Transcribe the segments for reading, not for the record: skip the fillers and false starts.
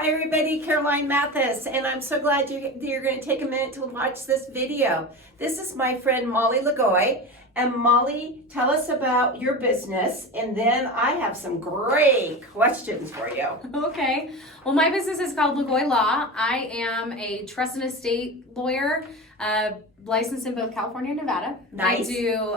Hi everybody, Caroline Mathis, and I'm so glad you're going to take a minute to watch this video. This is my friend Molly LeGoy, and Molly, tell us about your business, and then I have some great questions for you. Okay, well my business is called LeGoy Law. I am a trust and estate lawyer, licensed in both California and Nevada. Nice. I do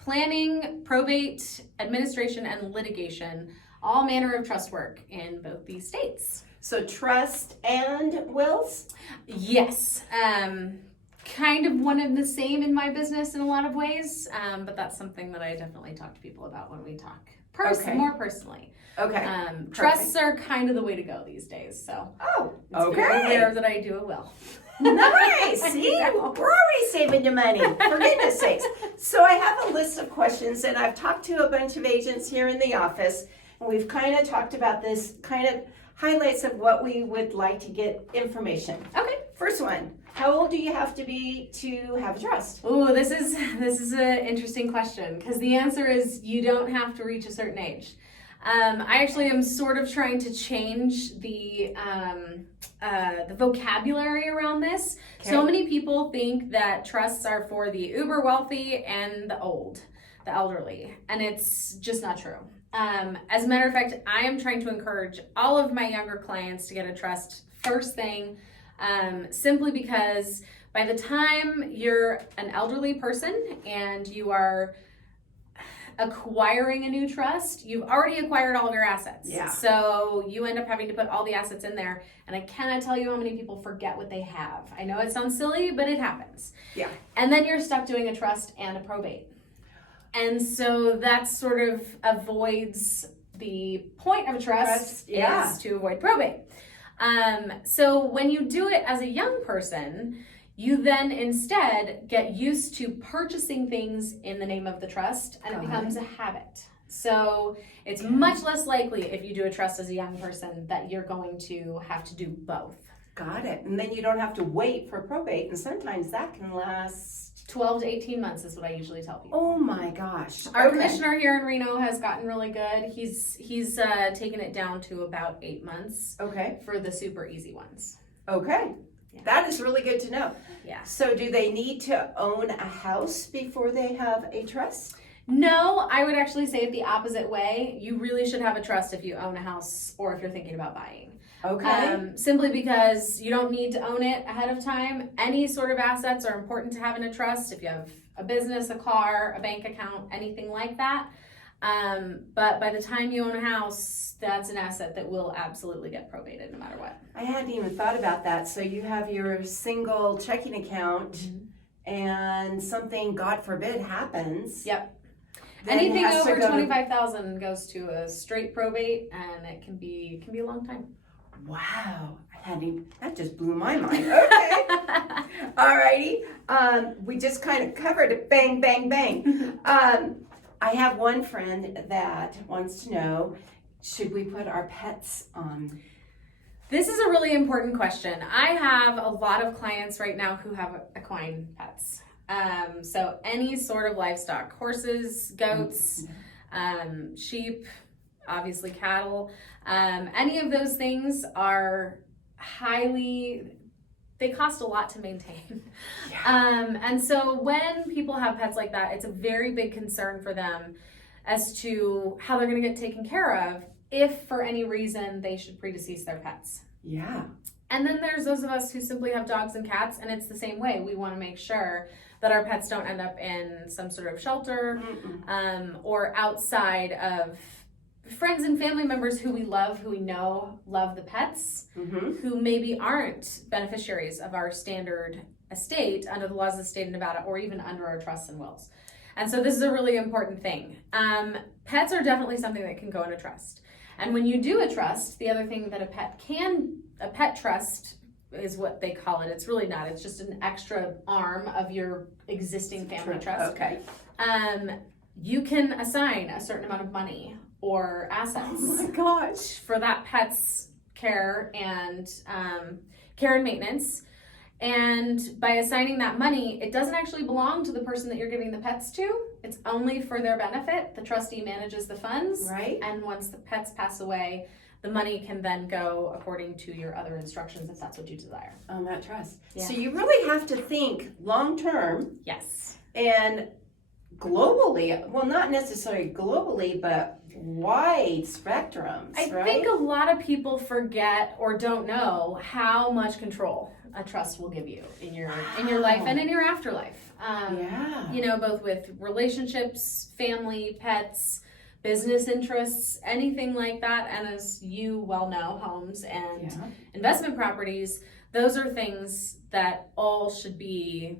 planning, probate, administration, and litigation, all manner of trust work in both these states. So trust and wills? Yes, kind of one and the same in my business in a lot of ways, but that's something that I definitely talk to people about when we talk more personally. Okay. Trusts are kind of the way to go these days, so it's very rare that I do a will. Nice. See, we're already saving you money, for goodness sakes. So I have a list of questions, and I've talked to a bunch of agents here in the office, and we've kind of talked about this kind of highlights of what we would like to get information. Okay. First one, how old do you have to be to have a trust? Ooh, this is an interesting question, because the answer is you don't have to reach a certain age. I actually am sort of trying to change the vocabulary around this. Okay. So many people think that trusts are for the uber wealthy and the elderly, and it's just not true. As a matter of fact, I am trying to encourage all of my younger clients to get a trust first thing, simply because by the time you're an elderly person and you are acquiring a new trust, you've already acquired all of your assets. Yeah. So you end up having to put all the assets in there, and I cannot tell you how many people forget what they have. I know it sounds silly, but it happens. Yeah. And then you're stuck doing a trust and a probate. And so that sort of avoids the point of a trust is to avoid probate. So when you do it as a young person, you then instead get used to purchasing things in the name of the trust, and it becomes a habit. So it's much less likely if you do a trust as a young person that you're going to have to do both. Got it. And then you don't have to wait for probate, and sometimes that can last 12 to 18 months is what I usually tell people. Oh my gosh. Our commissioner here in Reno has gotten really good. He's taken it down to about 8 months. Okay. For the super easy ones. Okay. Yeah. That is really good to know. Yeah. So do they need to own a house before they have a trust? No, I would actually say it the opposite way. You really should have a trust if you own a house or if you're thinking about buying. Okay. Simply because you don't need to own it ahead of time. Any sort of assets are important to have in a trust. If you have a business, a car, a bank account, anything like that. But by the time you own a house, that's an asset that will absolutely get probated no matter what. I hadn't even thought about that. So you have your single checking account and something, God forbid, happens. Yep. Anything over $25,000 goes to a straight probate, and it can be a long time. Wow, that just blew my mind. Okay. Alrighty. We just kind of covered it. Bang, bang, bang. I have one friend that wants to know, should we put our pets on? This is a really important question. I have a lot of clients right now who have equine pets. So any sort of livestock, horses, goats, sheep, obviously cattle, any of those things are they cost a lot to maintain. Yeah. And so when people have pets like that, it's a very big concern for them as to how they're going to get taken care of if for any reason they should predecease their pets. Yeah. And then there's those of us who simply have dogs and cats, and it's the same way. We want to make sure that our pets don't end up in some sort of shelter or outside of friends and family members who we love, who we know love the pets, who maybe aren't beneficiaries of our standard estate under the laws of the state of Nevada or even under our trusts and wills. And so this is a really important thing. Pets are definitely something that can go in a trust. And when you do a trust, the other thing that a pet trust is what they call it. It's really not. It's just an extra arm of your existing family trust. Okay. You can assign a certain amount of money or assets. Oh my gosh. For that pet's care and maintenance. And by assigning that money, it doesn't actually belong to the person that you're giving the pets to. It's only for their benefit. The trustee manages the funds. Right. And once the pets pass away, the money can then go according to your other instructions if that's what you desire. On that trust. Yeah. So you really have to think long term Yes. and globally. Well, not necessarily globally, but wide spectrums, I right? think a lot of people forget or don't know how much control a trust will give you in your life and in your afterlife. Yeah. You know, both with relationships, family, pets, business interests, anything like that. And as you well know, homes and investment properties, those are things that all should be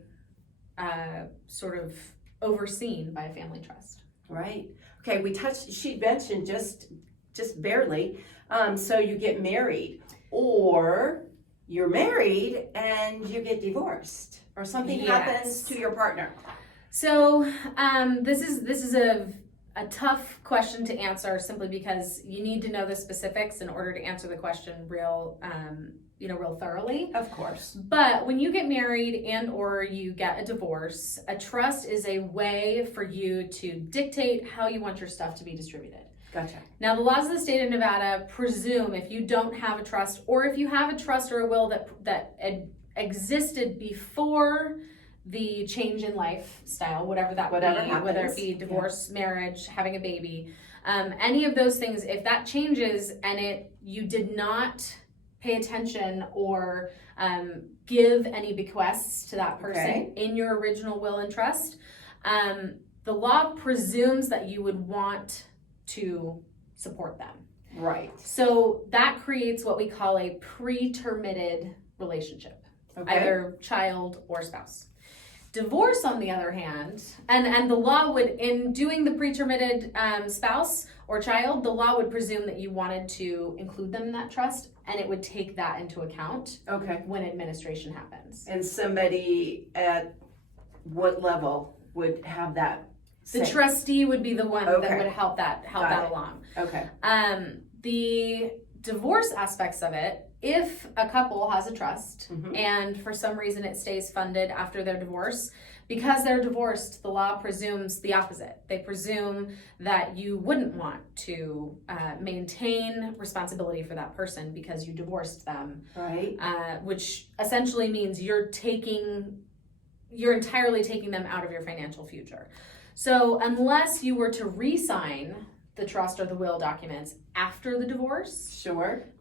sort of overseen by a family trust. Right. Okay, she mentioned just barely, so you get married, or you're married and you get divorced, or something happens to your partner. So this is a tough question to answer, simply because you need to know the specifics in order to answer the question real thoroughly. Of course. But when you get married and or you get a divorce, a trust is a way for you to dictate how you want your stuff to be distributed. Gotcha. Now, the laws of the state of Nevada presume if you don't have a trust, or if you have a trust or a will that existed before the change in lifestyle, whatever that would be, happens. whether it be divorce, marriage, having a baby, any of those things, if that changes and you did not pay attention or give any bequests to that person in your original will and trust, the law presumes that you would want to support them. Right. So that creates what we call a pretermitted relationship, either child or spouse. Divorce, on the other hand, and the law would, in doing the pretermitted spouse or child, the law would presume that you wanted to include them in that trust, and it would take that into account when administration happens. And somebody at what level would have that? The trustee would be the one that would help that along. Okay. The divorce aspects of it, if a couple has a trust and for some reason it stays funded after their divorce, because they're divorced, the law presumes the opposite. They presume that you wouldn't want to maintain responsibility for that person because you divorced them. Right. Which essentially means you're entirely taking them out of your financial future. So unless you were to re-sign the trust or the will documents after the divorce,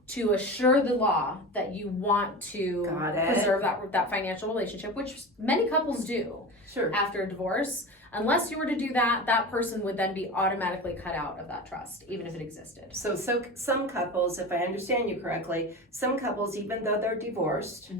to assure the law that you want to preserve that financial relationship, which many couples do after a divorce, unless you were to do that, that person would then be automatically cut out of that trust, even if it existed. So some couples, if I understand you correctly, some couples, even though they're divorced,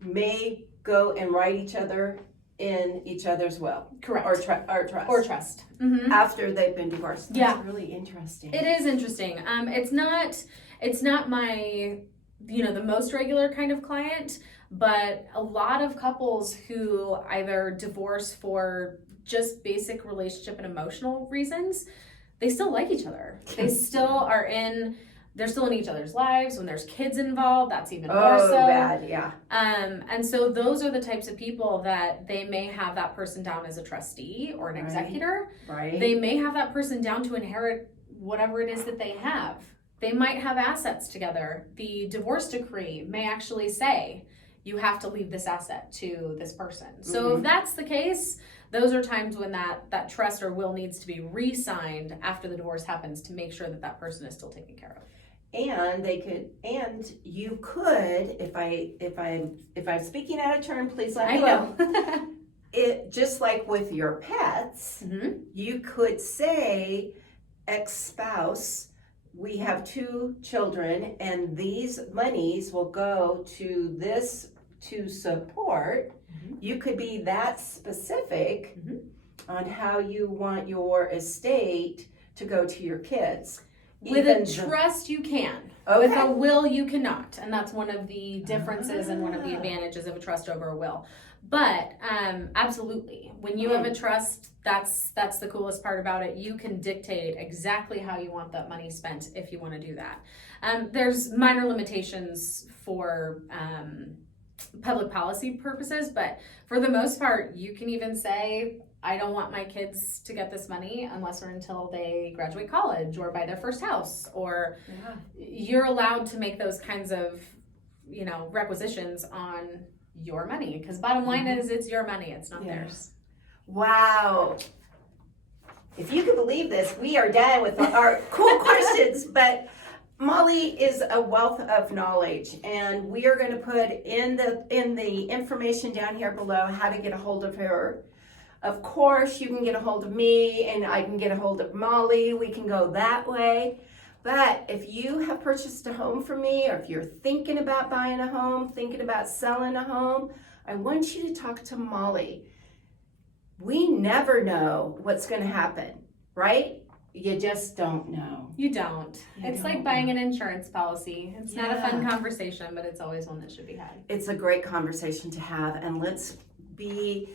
may go and write each other in each other's will. Correct. Or trust. Or trust. After they've been divorced. That's really interesting. It is interesting. It's not my, the most regular kind of client, but a lot of couples who either divorce for just basic relationship and emotional reasons, they still like each other. They're still in each other's lives. When there's kids involved, that's even more so. Bad, yeah. And so those are the types of people that they may have that person down as a trustee or an executor. Right. They may have that person down to inherit whatever it is that they have. They might have assets together. The divorce decree may actually say, you have to leave this asset to this person. So if that's the case, those are times when that trust or will needs to be re-signed after the divorce happens to make sure that person is still taken care of. And you could, if I'm speaking out of turn, please let me know. It just like with your pets, you could say, ex-spouse, we have 2 children, and these monies will go to this to support. You could be that specific on how you want your estate to go to your kids. With a trust, you can. With a will, you cannot. And that's one of the differences and one of the advantages of a trust over a will. But absolutely, when you have a trust, that's the coolest part about it. You can dictate exactly how you want that money spent if you want to do that. There's minor limitations for public policy purposes, but for the most part, you can even say, I don't want my kids to get this money unless or until they graduate college or buy their first house, or you're allowed to make those kinds of, requisitions on your money, because bottom line is it's your money, it's not theirs. Wow. If you can believe this, we are done with our cool questions, but Molly is a wealth of knowledge, and we are going to put in the information down here below how to get a hold of her. Of course, you can get a hold of me, and I can get a hold of Molly. We can go that way. But if you have purchased a home from me, or if you're thinking about buying a home, thinking about selling a home, I want you to talk to Molly. We never know what's going to happen, right? You just don't know. You don't. It's like buying an insurance policy. It's not a fun conversation, but it's always one that should be had. It's a great conversation to have, and let's be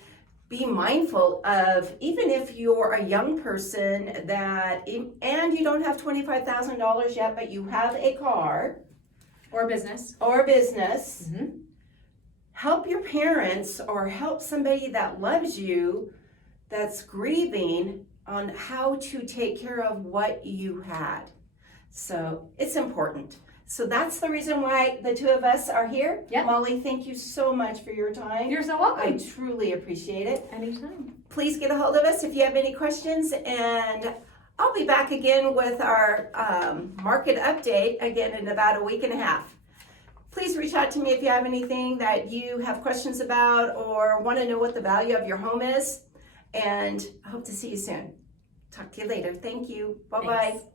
mindful of, even if you're a young person and you don't have $25,000 yet, but you have a car or a business, help your parents or help somebody that loves you that's grieving on how to take care of what you had. So it's important. So that's the reason why the two of us are here. Yep. Molly, thank you so much for your time. You're so welcome. I truly appreciate it. Anytime. Please get a hold of us if you have any questions, and I'll be back again with our market update again in about a week and a half. Please reach out to me if you have anything that you have questions about or want to know what the value of your home is. And I hope to see you soon. Talk to you later. Thank you. Bye-bye. Thanks.